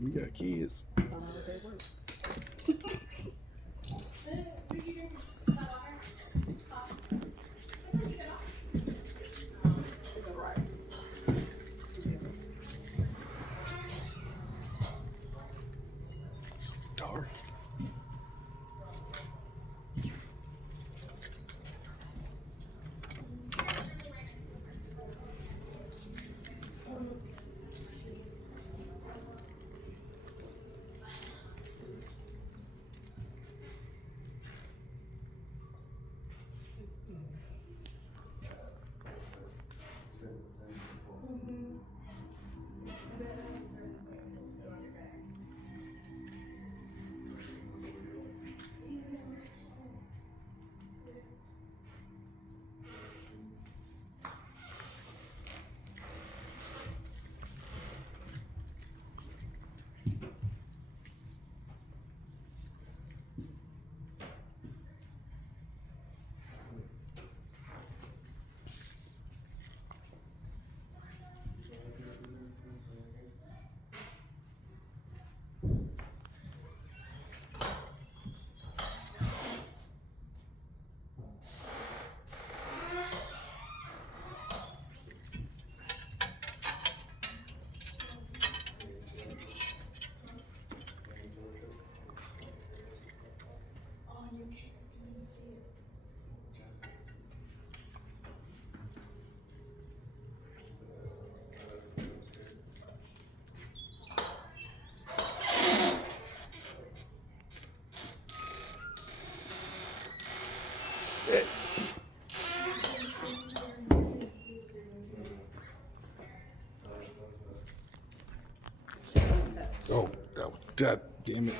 You got kids. Dark. Oh, that damn it.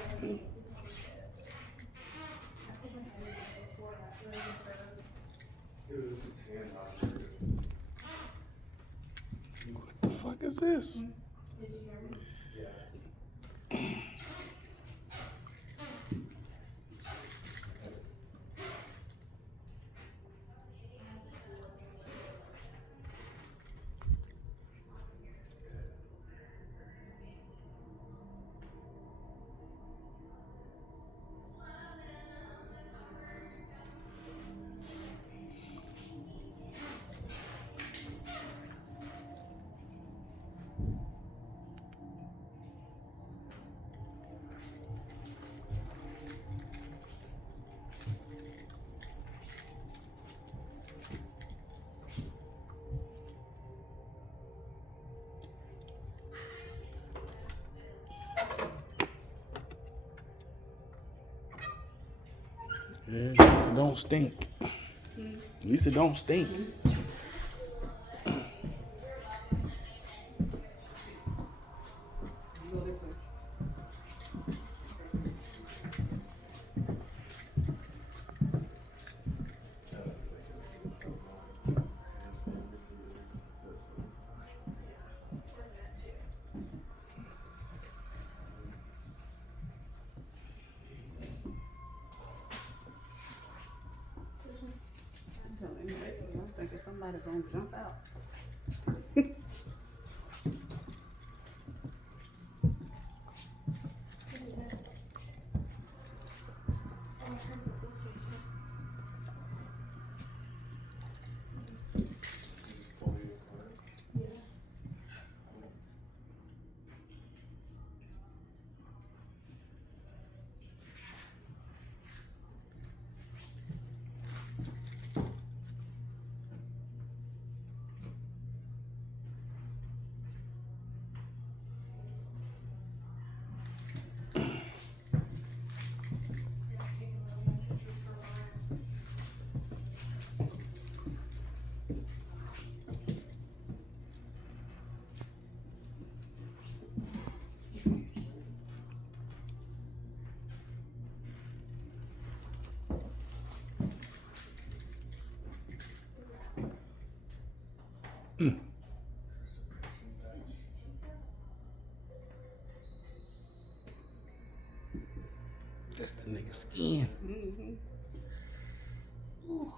What the fuck is this? Yeah, at least it don't stink. At least it don't stink. I'm thinking somebody's gonna jump out. That's the nigga's skin. Mm-hmm. Ooh.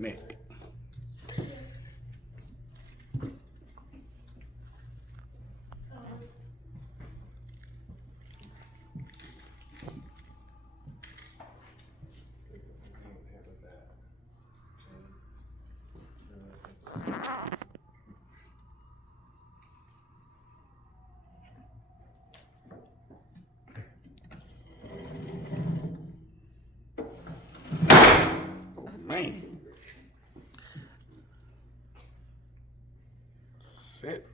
neck. Man. Shit.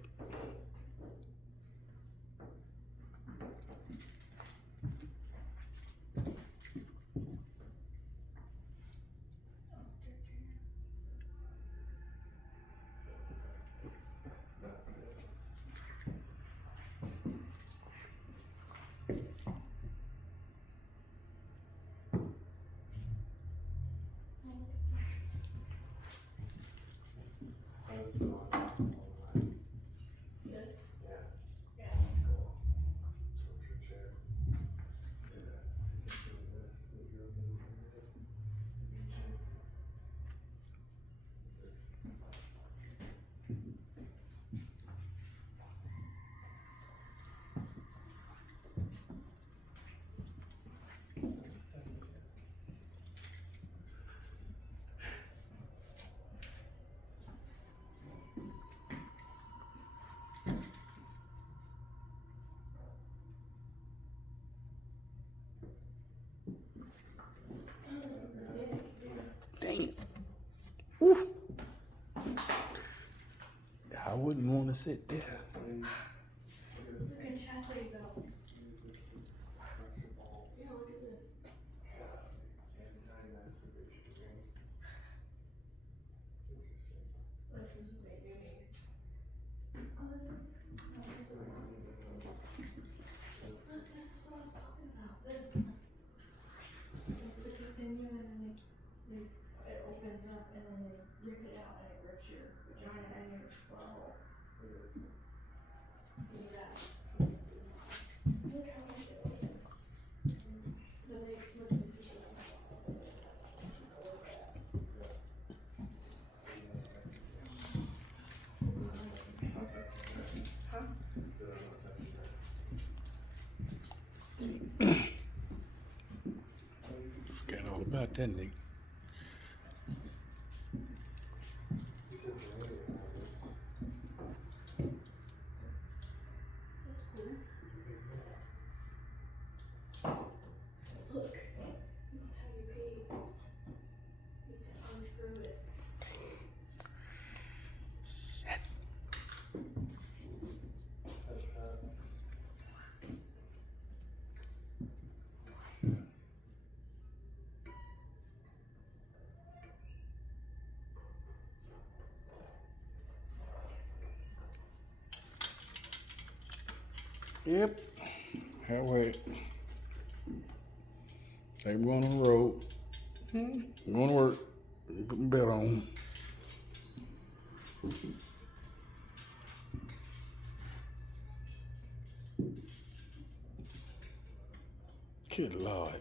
Dang. Ooh. I wouldn't want to sit there. Forgot all about that nigga. Look, this is how you pee. You just unscrew it. Yep. That way. Say we're going on the road. We're going to work. Put my belt on. Good Lord.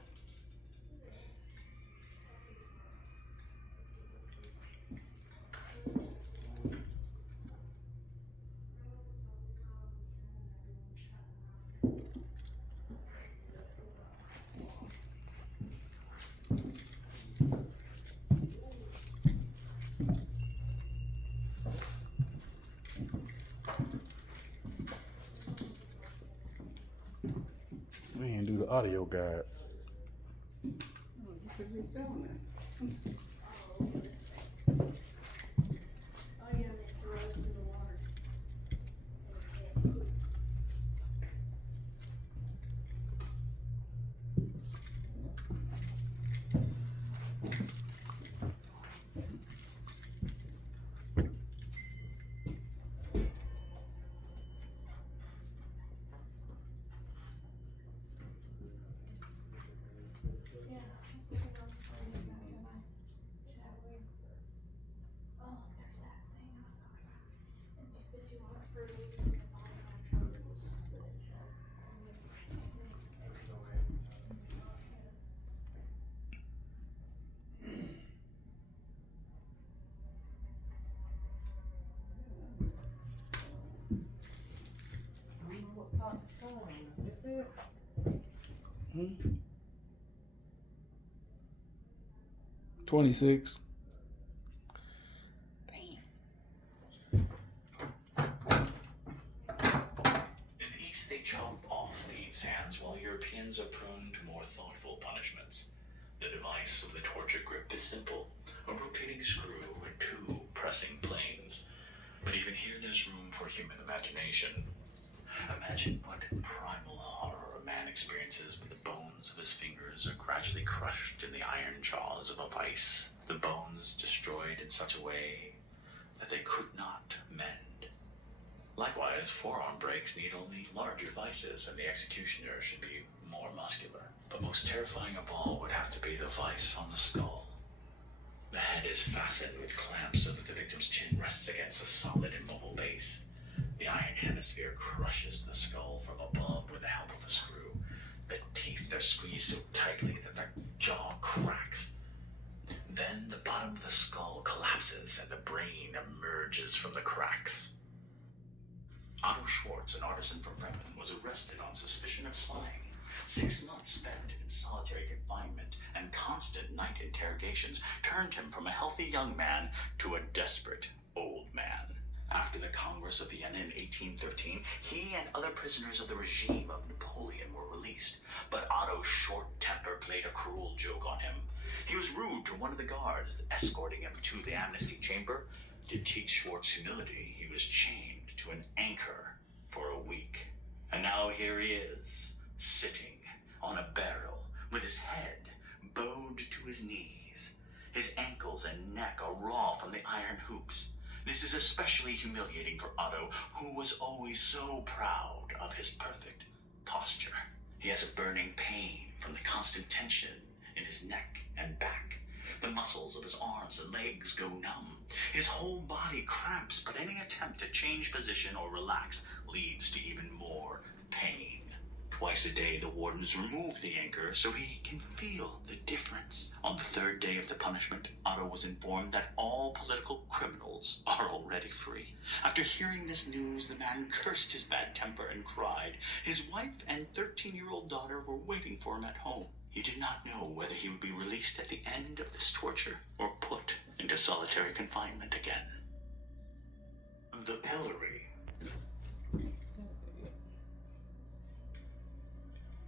We ain't do the audio guide. You should be filming it. Oh yeah, they throw us in the water. Yeah, that's the thing I was telling you about in my shower. Oh, there's that thing I was talking about. And they said you want it for me to the bottom of my trunk. it? 26. In the East, they chop off thieves' hands, while Europeans are prone to more thoughtful punishments. The device of the torture grip is simple, a rotating screw and two pressing planes. But even here, there's room for human imagination. Imagine what primal horror a man experiences when the bones of his fingers are gradually crushed in the iron jaws of a vice, the bones destroyed in such a way that they could not mend. Likewise, forearm breaks need only larger vices, and the executioner should be more muscular. But most terrifying of all would have to be the vice on the skull. The head is fastened with clamps so that the victim's chin rests against a solid, immobile base. The iron hemisphere crushes the skull from above with the help of a screw. The teeth are squeezed so tightly that the jaw cracks. Then the bottom of the skull collapses and the brain emerges from the cracks. Otto Schwartz, an artisan from Bremen, was arrested on suspicion of spying. 6 months spent in solitary confinement and constant night interrogations turned him from a healthy young man to a desperate old man. After the Congress of Vienna in 1813, he and other prisoners of the regime of Napoleon were released. But Otto's short temper played a cruel joke on him. He was rude to one of the guards escorting him to the amnesty chamber. To teach Schwartz humility, he was chained to an anchor for a week. And now here he is, sitting on a barrel with his head bowed to his knees. His ankles and neck are raw from the iron hoops. This is especially humiliating for Otto, who was always so proud of his perfect posture. He has a burning pain from the constant tension in his neck and back. The muscles of his arms and legs go numb. His whole body cramps, but any attempt to change position or relax leads to even more pain. Twice a day, the wardens remove the anchor so he can feel the difference. On the 3rd day of the punishment, Otto was informed that all political criminals are already free. After hearing this news, the man cursed his bad temper and cried. His wife and 13-year-old daughter were waiting for him at home. He did not know whether he would be released at the end of this torture or put into solitary confinement again. The pillory.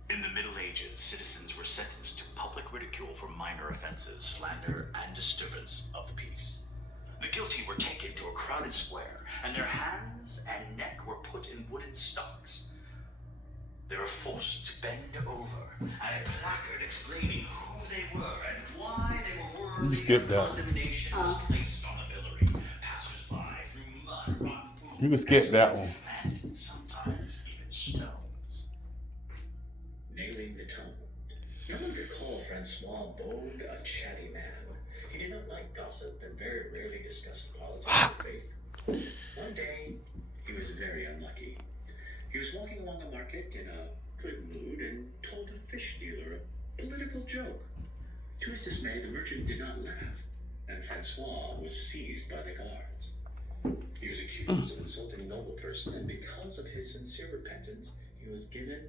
In the Middle Ages, citizens were sentenced to public ridicule for minor offenses, slander, and disturbance of the peace. The guilty were taken to a crowded square, and their hands and neck were put in wooden stocks. They were forced to bend over, and a placard explaining who they were and why they were worthy You skipped of that. condemnation was placed on the pillory. Passers-by threw mud, rotten food, You can skip that one. and sometimes even stones. Nailing the tongue. No one could call Francois Bode a chatty man. He did not like gossip and very rarely discussed politics or faith. One day, he was very unlucky. He was walking along a market in a good mood and told a fish dealer a political joke. To his dismay, the merchant did not laugh, and Francois was seized by the guards. He was accused of insulting a noble person, and because of his sincere repentance, he was given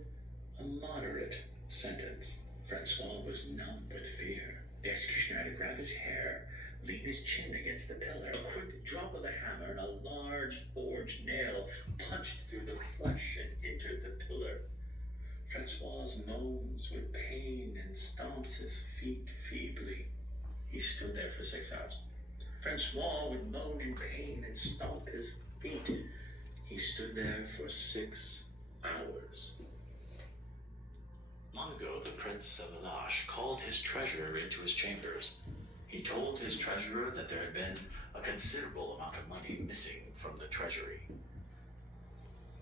a moderate sentence. Francois was numb with fear. The executioner had to grab his hair, lean his chin against the pillar. A quick drop of the hammer and a large forged nail punched through the flesh and entered the pillar. Francois moans with pain and stomps his feet feebly. He stood there for 6 hours. Francois would moan in pain and stomp his feet. He stood there for 6 hours. Long ago, the Prince of Alash called his treasurer into his chambers. He told his treasurer that there had been a considerable amount of money missing from the treasury.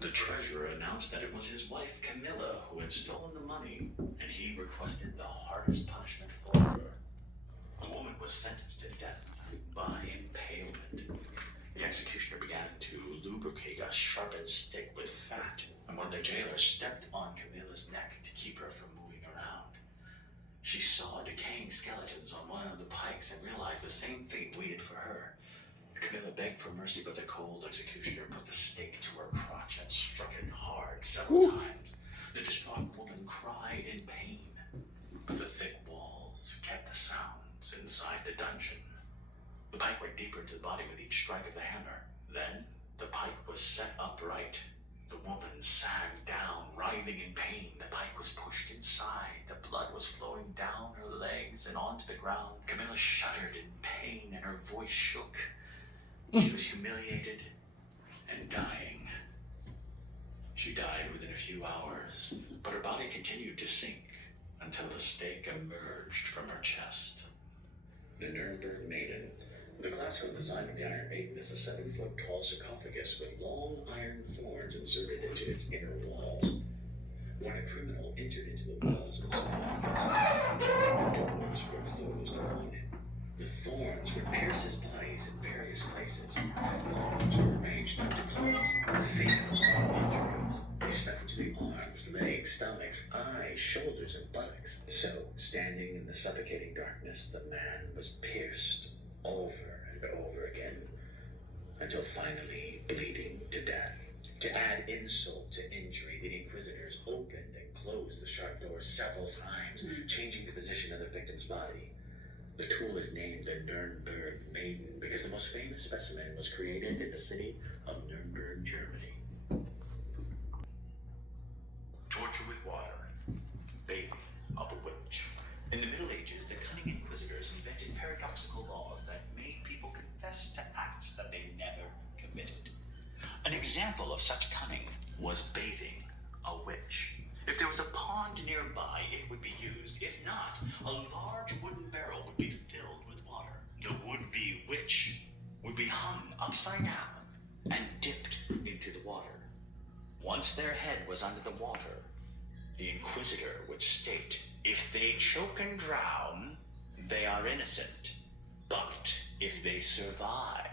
The treasurer announced that it was his wife Camilla who had stolen the money, and he requested the hardest punishment for her. The woman was sentenced to death by impalement. The executioner began to lubricate a sharpened stick with fat, and one of the jailers stepped on Camilla's neck to keep her from moving around. She saw decaying skeletons on one of the pikes and realized the same fate waited for her. Camilla begged for mercy, but the cold executioner put the stake to her crotch and struck it hard several times. The distraught woman cried in pain, but the thick walls kept the sounds inside the dungeon. The pike went deeper into the body with each strike of the hammer. Then the pike was set upright. The woman sagged down, writhing in pain. The pike was pushed inside. The blood was flowing down her legs and onto the ground. Camilla shuddered in pain and her voice shook. She was humiliated and dying. She died within a few hours, but her body continued to sink until the stake emerged from her chest. The Nuremberg Maiden. The classical design of the Iron Maiden is a 7-foot tall sarcophagus with long iron thorns inserted into its inner walls. When a criminal entered into the walls of the sarcophagus, the doors were closed upon him. The thorns would pierce his bodies in various places. The thorns were arranged not to cause fatal injuries. They stuck into the arms, legs, stomachs, eyes, shoulders, and buttocks. So, standing in the suffocating darkness, the man was pierced over and over again, until finally bleeding to death. To add insult to injury, the Inquisitors opened and closed the sharp doors several times, changing the position of the victim's body. The tool is named the Nuremberg Maiden because the most famous specimen was created in the city of Nuremberg, Germany. Torture with water. Bathing of a witch. In the Middle Ages, the cunning Inquisitors invented paradoxical laws that made people confess to acts that they never committed. An example of such cunning was bathing a witch. If there was a pond nearby, it would be used. If not, a large wooden barrel would be filled with water. The would-be witch would be hung upside down and dipped into the water. Once their head was under the water, the Inquisitor would state, if they choke and drown, they are innocent. But if they survive,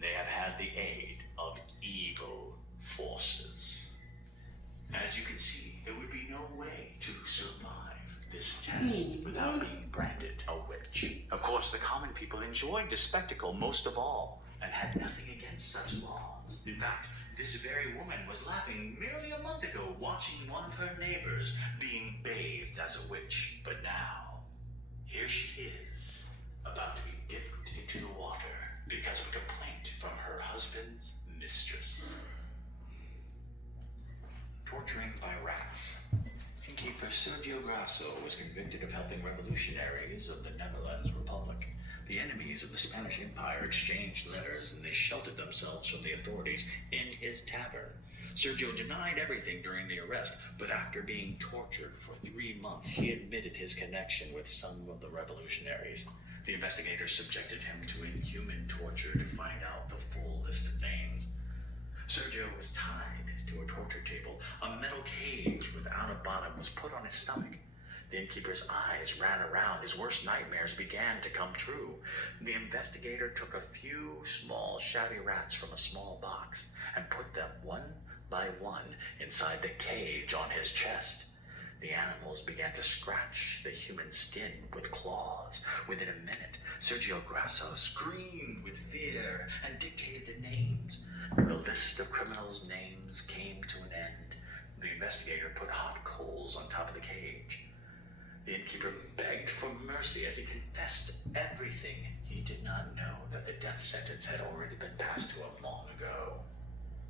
they have had the aid of evil forces. As you can see, there would be no way to survive this test without being branded a witch. Of course, the common people enjoyed the spectacle most of all and had nothing against such laws. In fact, this very woman was laughing merely a month ago watching one of her neighbors being bathed as a witch. But now, here she is, about to be dipped into the water because of a complaint from her husband's mistress. Torturing by rats. Innkeeper Sergio Grasso was convicted of helping revolutionaries of the Netherlands Republic. The enemies of the Spanish Empire exchanged letters and they sheltered themselves from the authorities in his tavern. Sergio denied everything during the arrest, but after being tortured for 3 months, he admitted his connection with some of the revolutionaries. The investigators subjected him to inhuman torture to find out the full list of names. Sergio was tied to a torture table. A metal cage without a bottom was put on his stomach. The innkeeper's eyes ran around. His worst nightmares began to come true. The investigator took a few small, shabby rats from a small box and put them one by one inside the cage on his chest. The animals began to scratch the human skin with claws. Within a minute, Sergio Grasso screamed with fear and dictated the names. The list of criminals' names came to an end. The investigator put hot coals on top of the cage. The innkeeper begged for mercy as he confessed everything. He did not know that the death sentence had already been passed to him long ago.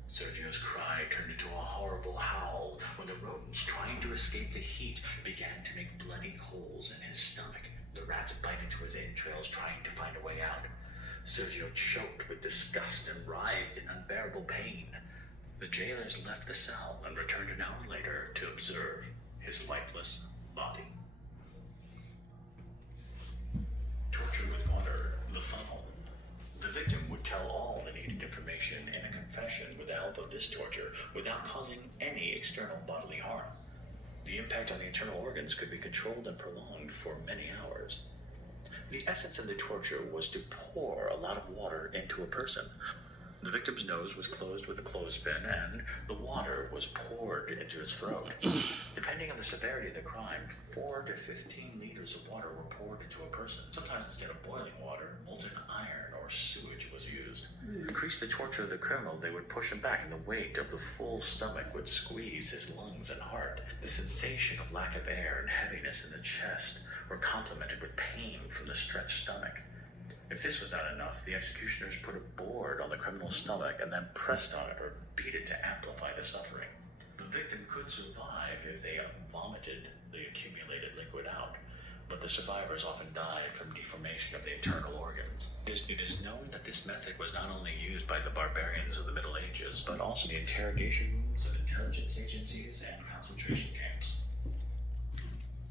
Sergio's cry turned into a horrible howl when the rodents, trying to escape the heat, began to make bloody holes in his stomach. The rats bite into his entrails, trying to find a way out. Sergio choked with disgust and writhed in unbearable pain. The jailers left the cell and returned an hour later to observe his lifeless body. Torture with water, the funnel. The victim would tell all the needed information in a confession with the help of this torture without causing any external bodily harm. The impact on the internal organs could be controlled and prolonged for many hours. The essence of the torture was to pour a lot of water into a person. The victim's nose was closed with a clothespin and the water was poured into his throat. Depending on the severity of the crime, 4 to 15 liters of water were poured into a person. Sometimes instead of boiling water, molten iron or sewage was used. To increase the torture of the criminal, they would push him back, and the weight of the full stomach would squeeze his lungs and heart. The sensation of lack of air and heaviness in the chest were complemented with pain from the stretched stomach. If this was not enough, the executioners put a board on the criminal's stomach and then pressed on it or beat it to amplify the suffering. The victim could survive if they vomited the accumulated liquid out, but the survivors often died from deformation of the internal organs. It is known that this method was not only used by the barbarians of the Middle Ages, but also in the interrogation rooms of intelligence agencies and concentration camps.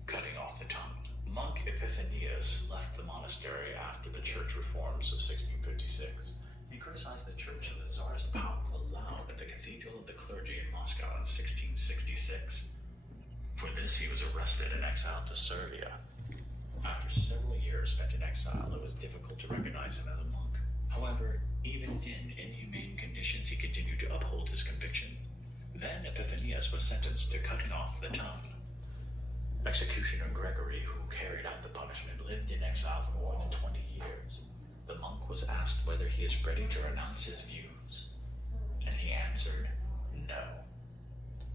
Cutting off the tongue. Monk Epiphanius left the monastery after the church reforms of 1656. He criticized the church of the Tsarist power aloud at the Cathedral of the Clergy in Moscow in 1666. For this, he was arrested and exiled to Serbia. After several years spent in exile, it was difficult to recognize him as a monk. However, even in inhumane conditions, he continued to uphold his convictions. Then Epiphanius was sentenced to cutting off the tongue. Executioner Gregory, who carried out the punishment, lived in exile for more than 20 years. The monk was asked whether he is ready to renounce his views, and he answered, no.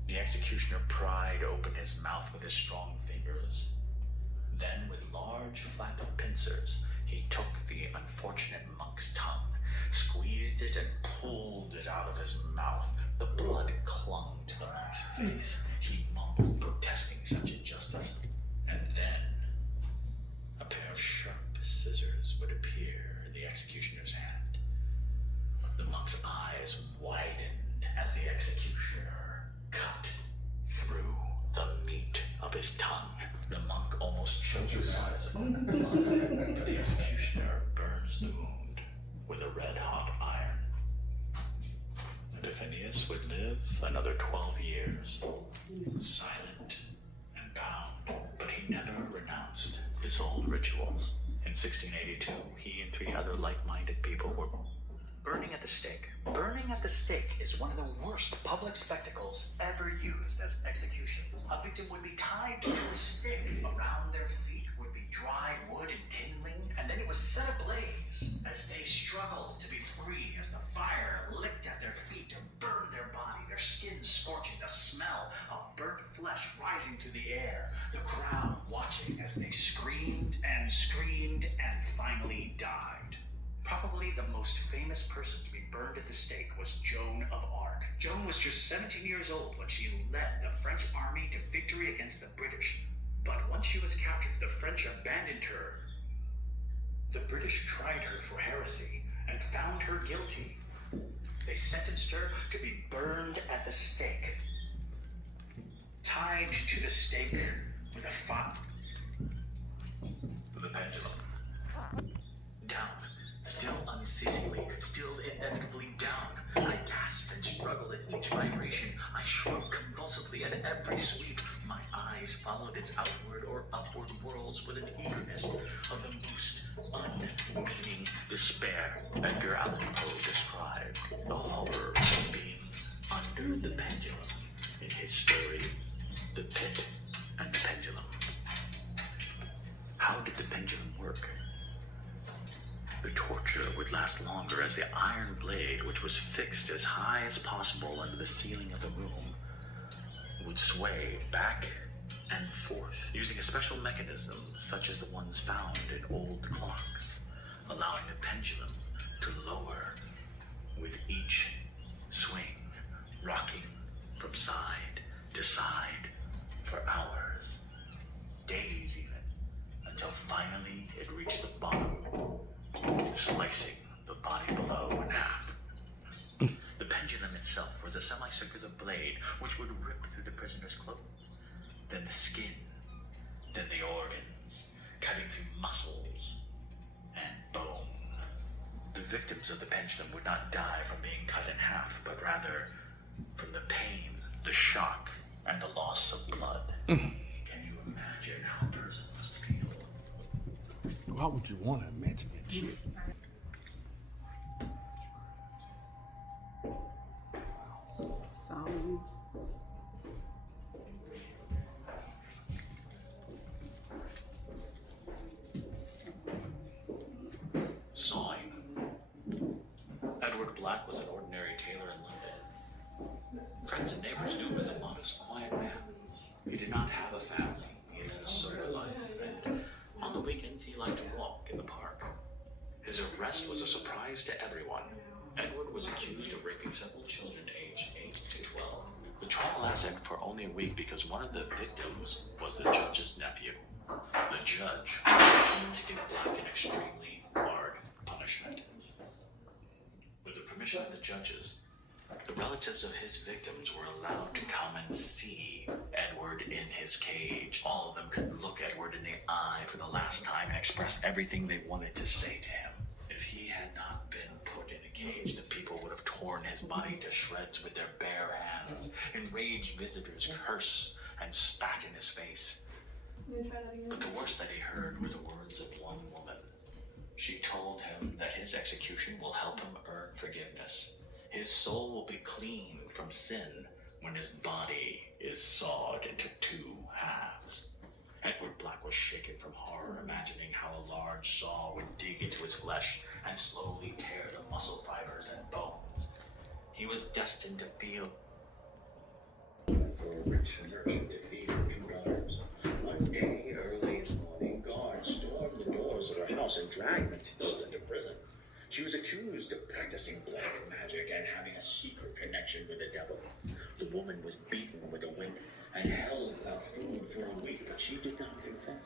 The executioner pried open his mouth with his strong fingers. Then, with large flat pincers, he took the unfortunate monk's tongue, squeezed it, and pulled it out of his mouth. The blood clung to the monk's face. He mumbled, protesting such injustice. And then, a pair of sharp scissors would appear in the executioner's hand. The monk's eyes widened as the executioner cut through the meat of his tongue. The monk almost choked his eyes upon the blood, but the executioner burns the wound with a red-hot iron. Epiphanius would live another 12 years, silent and bound, but he never renounced his old rituals. In 1682, he and 3 other like-minded people were burning at the stake. Burning at the stake is one of the worst public spectacles ever used as execution. A victim would be tied to a stake. Around their feet would be dry wood and kindling, and then it was set ablaze as they struggled to be free, as the fire licked at their feet and burned their body, their skin scorching, the smell of burnt flesh rising through the air, the crowd watching as they screamed and finally died. Probably the most famous person to be burned at the stake was Joan of Arc. Joan was just 17 years old when she led the French army to victory against the British. But once she was captured, the French abandoned her. The British tried her for heresy and found her guilty. They sentenced her to be burned at the stake, tied to the stake with a fire. The pendulum. Down. Still unceasingly, still inevitably down. I gasp and struggle at each vibration. I shrunk convulsively at every sweep. My eyes followed its outward or upward whirls with an eagerness of the most unmeaning despair. Edgar Allan Poe described the horror of being under the pendulum in his story, The Pit and the Pendulum. How did the pendulum work? The torture would last longer as the iron blade, which was fixed as high as possible under the ceiling of the room, would sway back and forth using a special mechanism such as the ones found in old clocks, allowing the pendulum to lower with each swing, rocking from side to side for hours, days even, until finally it reached the bottom, slicing the body below in half. The pendulum itself was a semicircular blade which would rip through the prisoner's clothes, then the skin, then the organs, cutting through muscles and bone. The victims of the pendulum would not die from being cut in half, but rather from the pain, the shock, and the loss of blood. Can you imagine how a person must feel? Why would you want to imagine that shit? Solid. Sawing Black was an ordinary tailor in London. Friends and neighbors knew him as a modest, quiet man. He did not have a family. He had a sober life, and on the weekends he liked to walk in the park. His arrest was a surprise to everyone. Edward was accused of raping several children aged 8 to 12. The trial lasted for only a week because one of the victims was the judge's nephew. The judge determined to give Black an extremely hard punishment. With the permission of the judges, the relatives of his victims were allowed to come and see Edward in his cage. All of them could look Edward in the eye for the last time and express everything they wanted to say to him. If he had not been put in a cage, the people would have torn his body to shreds with their bare hands. Enraged visitors cursed and spat in his face. But the worst that he heard were the words of one woman. She told him that his execution will help him earn forgiveness. His soul will be clean from sin when his body is sawed into 2 halves. Edward Black was shaken from horror, imagining how a large saw would dig into his flesh and slowly tear the muscle fibers and bones. He was destined to feel for a rich merchant to feed her 2 daughters. One day, early in the morning, guards stormed the doors of her house and dragged Matilda into prison. She was accused of practicing black magic and having a secret connection with the devil. The woman was beaten with a whip and held without food for a week, but she did not confess.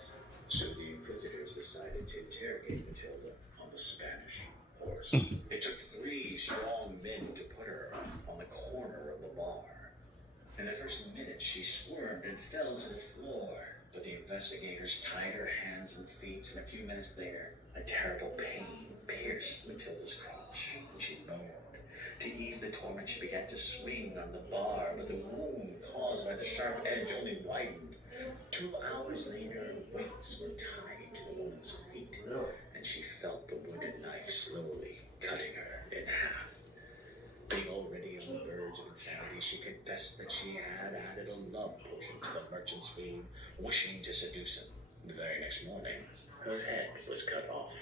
So the inquisitors decided to interrogate Matilda on the Spanish horse. It took 3 strong men to put her on the corner of the bar. In the first minute, she squirmed and fell to the floor, but the investigators tied her hands and feet, and a few minutes later, a terrible pain pierced Matilda's crotch, and she moaned. To ease the torment, she began to swing on the bar, but the wound caused by the sharp edge only widened. 2 hours later, weights were tied to the woman's feet, and she felt the wounded knife slowly cutting her in half. Being already on the verge of insanity, she confessed that she had added a love potion to the merchant's food, wishing to seduce him. The very next morning, her head was cut off.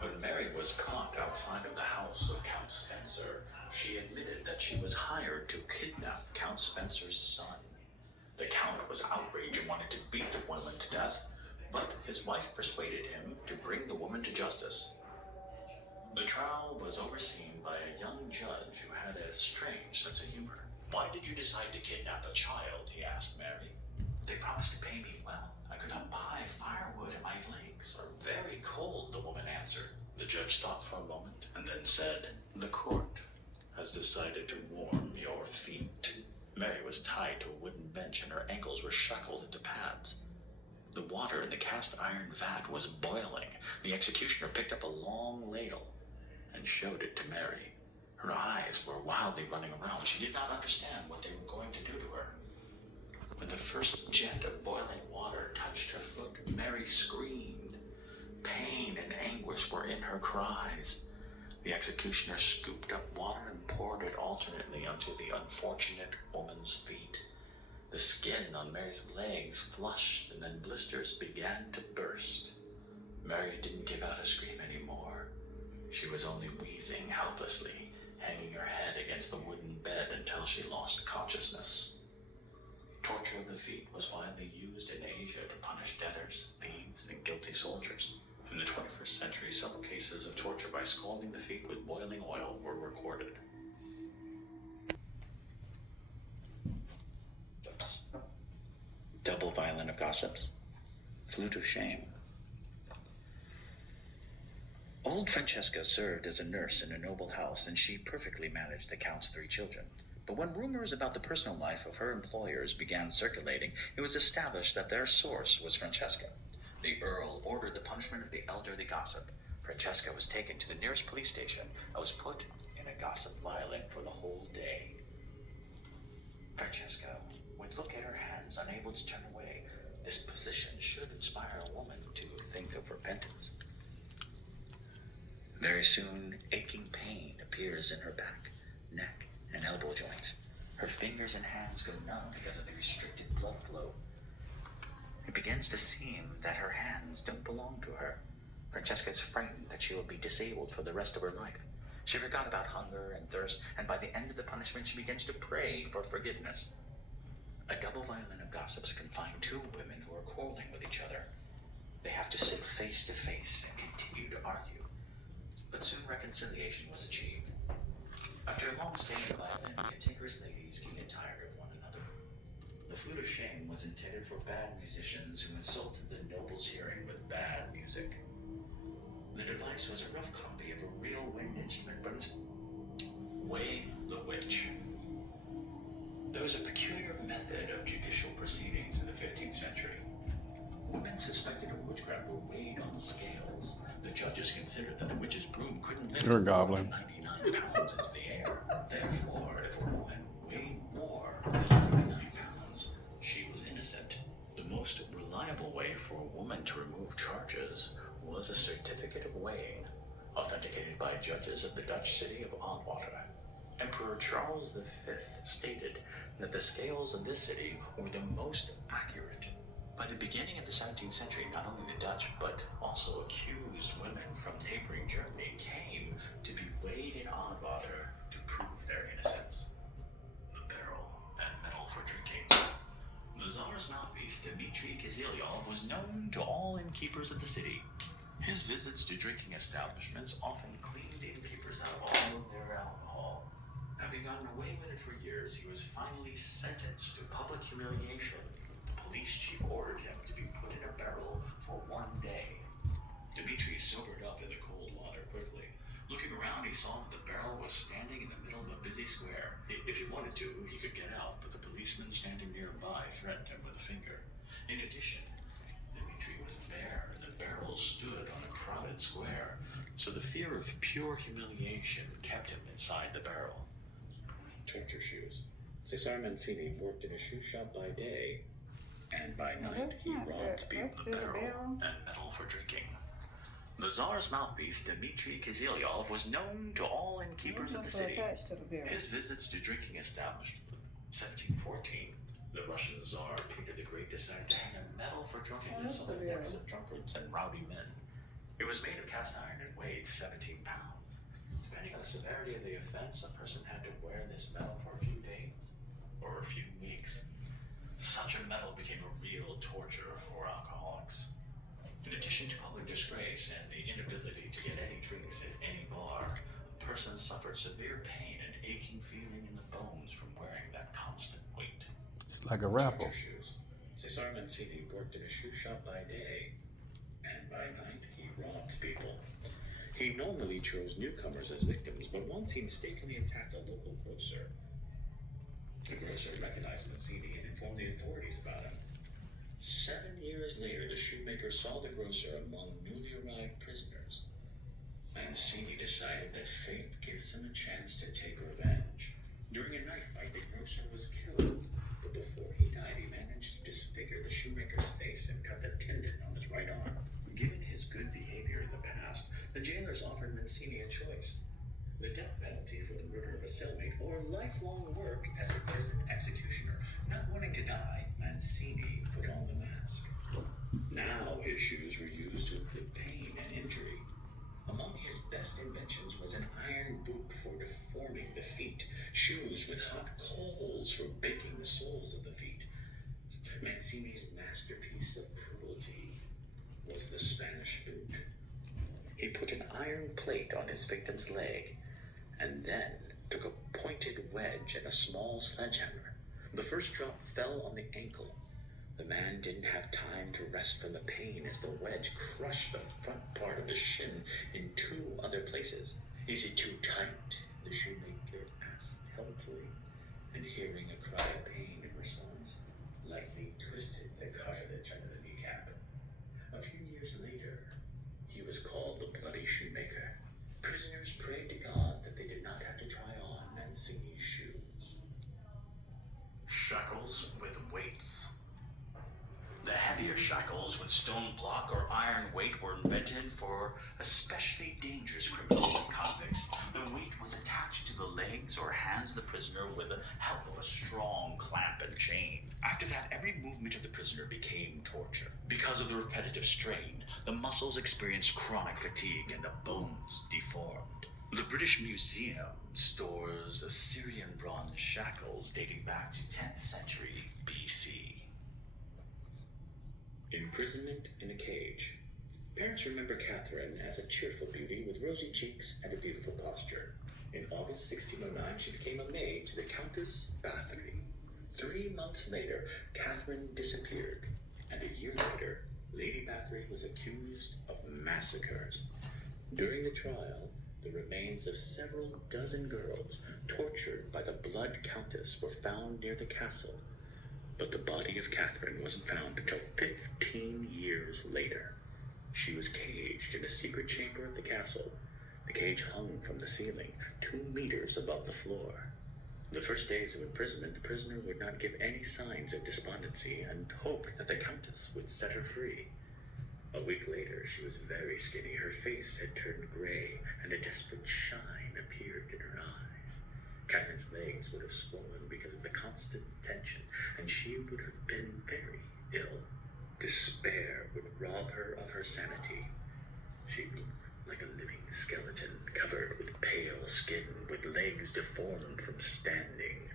When Mary was caught outside of the house of Count Spencer, she admitted that she was hired to kidnap Count Spencer's son. The Count was outraged and wanted to beat the woman to death, but his wife persuaded him to bring the woman to justice. The trial was overseen by a young judge who had a strange sense of humor. "Why did you decide to kidnap a child?" he asked Mary. "They promised to pay me well. I could not buy firewood, and my legs are very cold," the woman answered. The judge thought for a moment and then said, "The court has decided to warm your feet." Mary was tied to a wooden bench and her ankles were shackled into pads. The water in the cast iron vat was boiling. The executioner picked up a long ladle and showed it to Mary. Her eyes were wildly running around. She did not understand what they were going to do to her. When the first jet of boiling water touched her foot, Mary screamed. Pain and anguish were in her cries. The executioner scooped up water and poured it alternately onto the unfortunate woman's feet. The skin on Mary's legs flushed, and then blisters began to burst. Mary didn't give out a scream anymore. She was only wheezing helplessly, hanging her head against the wooden bed until she lost consciousness. Torture of the feet was widely used in Asia to punish debtors, thieves, and guilty soldiers. In the 21st century, several cases of torture by scalding the feet with boiling oil were recorded. Double violin of gossips, flute of shame. Old Francesca served as a nurse in a noble house, and she perfectly managed the Count's 3 children. But when rumors about the personal life of her employers began circulating, it was established that their source was Francesca. The Earl ordered the punishment of the elderly gossip. Francesca was taken to the nearest police station and was put in a gossip violin for the whole day. Francesca would look at her hands, unable to turn away. This position should inspire a woman to think of repentance. Very soon, aching pain appears in her back, neck, and elbow joints. Her fingers and hands go numb because of the restricted blood flow. It begins to seem that her hands don't belong to her. Francesca is frightened that she will be disabled for the rest of her life. She forgot about hunger and thirst, and by the end of the punishment, she begins to pray for forgiveness. A double violin of gossips can find two women who are quarreling with each other. They have to sit face to face and continue to argue. But soon reconciliation was achieved. After a long stay in the violin, cantankerous ladies can get tired of one another. The flute of shame was intended for bad musicians who insulted the noble's hearing with bad music. The device was a rough copy of a real wind instrument, but it's weighing the witch. There was a peculiar method of judicial proceedings in the 15th century. Women suspected of witchcraft were weighed on scales. The judges considered that the witch's broom couldn't lift You're a goblin. 99 pounds into the air. Therefore, if a woman weighed more than 99 pounds, she was innocent. The most reliable way for a woman to remove charges was a certificate of weighing, authenticated by judges of the Dutch city of Antwerp. Emperor Charles V stated that the scales of this city were the most accurate. By the beginning of the 17th century, not only the Dutch, but also accused women from neighboring Germany came to be weighed in Antwerp to prove their innocence. The barrel and metal for drinking. The Tsar's mouthpiece, Dmitry Kizilyov, was known to all innkeepers of the city. His visits to drinking establishments often cleaned innkeepers out of all of their alcohol. Having gotten away with it for years, he was finally sentenced to public humiliation. The police chief ordered him to be put in a barrel for 1 day. Dmitry sobered up in the cold water quickly. Looking around, he saw that the barrel was standing in the middle of a busy square. If he wanted to, he could get out, but the policeman standing nearby threatened him with a finger. In addition, Dmitry was bare, and the barrel stood on a crowded square, so the fear of pure humiliation kept him inside the barrel. Torture shoes. Cesare Mancini worked in a shoe shop by day, and by night he robbed people of the barrel and metal for drinking. The Tsar's mouthpiece, Dmitry Kizilyov, was known to all innkeepers of the city. His visits to drinking establishments. In 1714, the Russian Tsar Peter the Great decided to hang a medal for drunkenness on the necks of drunkards and rowdy men. It was made of cast iron and weighed 17 pounds. Depending on the severity of the offense, a person had to wear this medal for a few days or a few weeks. Such a medal became a real torture for alcoholics. In addition to public disgrace and the inability to get any drinks at any bar, a person suffered severe pain and aching feeling in the bones from wearing that constant weight. It's like a rapper. Shoes. Cesare Mancini worked in a shoe shop by day, and by night he robbed people. He normally chose newcomers as victims, but once he mistakenly attacked a local grocer. The grocer recognized Mancini and informed the authorities about him. 7 years later, the shoemaker saw the grocer among newly arrived prisoners. Mancini decided that fate gives him a chance to take revenge. During a knife fight, the grocer was killed, but before he died, he managed to disfigure the shoemaker's face and cut the tendon on his right arm. Given his good behavior in the past, the jailers offered Mancini a choice: the death penalty for the murder of a cellmate, or lifelong work as a prison executioner. Not wanting to die, Mancini put on the mask. Now his shoes were used to inflict pain and injury. Among his best inventions was an iron boot for deforming the feet, shoes with hot coals for baking the soles of the feet. Mancini's masterpiece of cruelty was the Spanish boot. He put an iron plate on his victim's leg, and then took a pointed wedge and a small sledgehammer. The first drop fell on the ankle. The man didn't have time to rest from the pain as the wedge crushed the front part of the shin in 2 other places. "Is it too tight?" the shoemaker asked helpfully, and hearing a cry of pain in response, lightly twisted the cartilage under the kneecap. A few years later, he was called the Bloody Shoemaker. Prisoners prayed to God that they did not have to try on Mancini's shoes. Shackles with weights. The heavier shackles with stone block or iron weight were invented for especially dangerous criminals and convicts. The weight was attached to the leg legs or hands of the prisoner with the help of a strong clamp and chain. After that, every movement of the prisoner became torture. Because of the repetitive strain, the muscles experienced chronic fatigue and the bones deformed. The British Museum stores Assyrian bronze shackles dating back to 10th century BC. Imprisonment in a cage. Parents remember Catherine as a cheerful beauty with rosy cheeks and a beautiful posture. In August 1609, she became a maid to the Countess Bathory. 3 months later, Catherine disappeared, and a year later, Lady Bathory was accused of massacres. During the trial, the remains of several dozen girls, tortured by the Blood Countess, were found near the castle. But the body of Catherine wasn't found until 15 years later. She was caged in a secret chamber of the castle. The cage hung from the ceiling, 2 meters above the floor. The first days of imprisonment, the prisoner would not give any signs of despondency and hoped that the Countess would set her free. A week later, she was very skinny. Her face had turned gray, and a desperate shine appeared in her eyes. Catherine's legs would have swollen because of the constant tension, and she would have been very ill. Despair would rob her of her sanity. She looked like a living skeleton, covered with pale skin, with legs deformed from standing.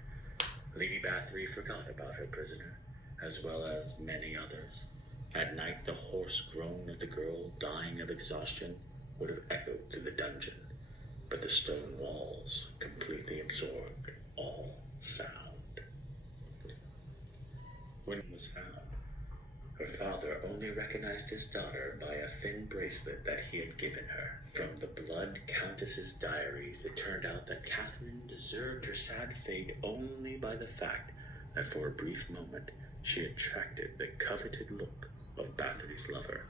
Lady Bathory forgot about her prisoner, as well as many others. At night, the hoarse groan of the girl dying of exhaustion would have echoed through the dungeon, but the stone walls completely absorbed all sound. When it was found, her father only recognized his daughter by a thin bracelet that he had given her. From the Blood Countess's diaries, it turned out that Catherine deserved her sad fate only by the fact that for a brief moment she attracted the coveted look of Bathory's lover.